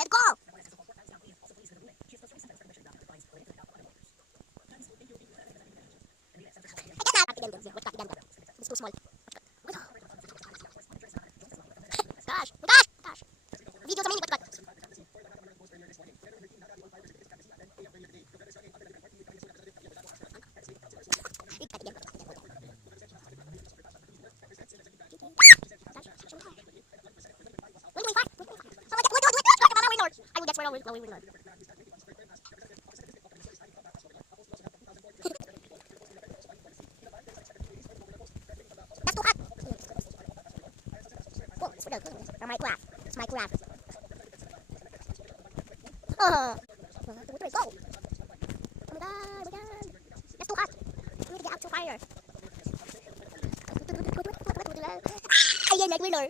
Let's go! It's too small. Gosh! Gosh! Gosh! Video sa mini, what? I will get where we learn. That's too hot. Oh, it's for my craft. It's my craft. Go. Oh my god. Oh my god. That's too hot. We need to get out to fire. Ayan, nag-winner.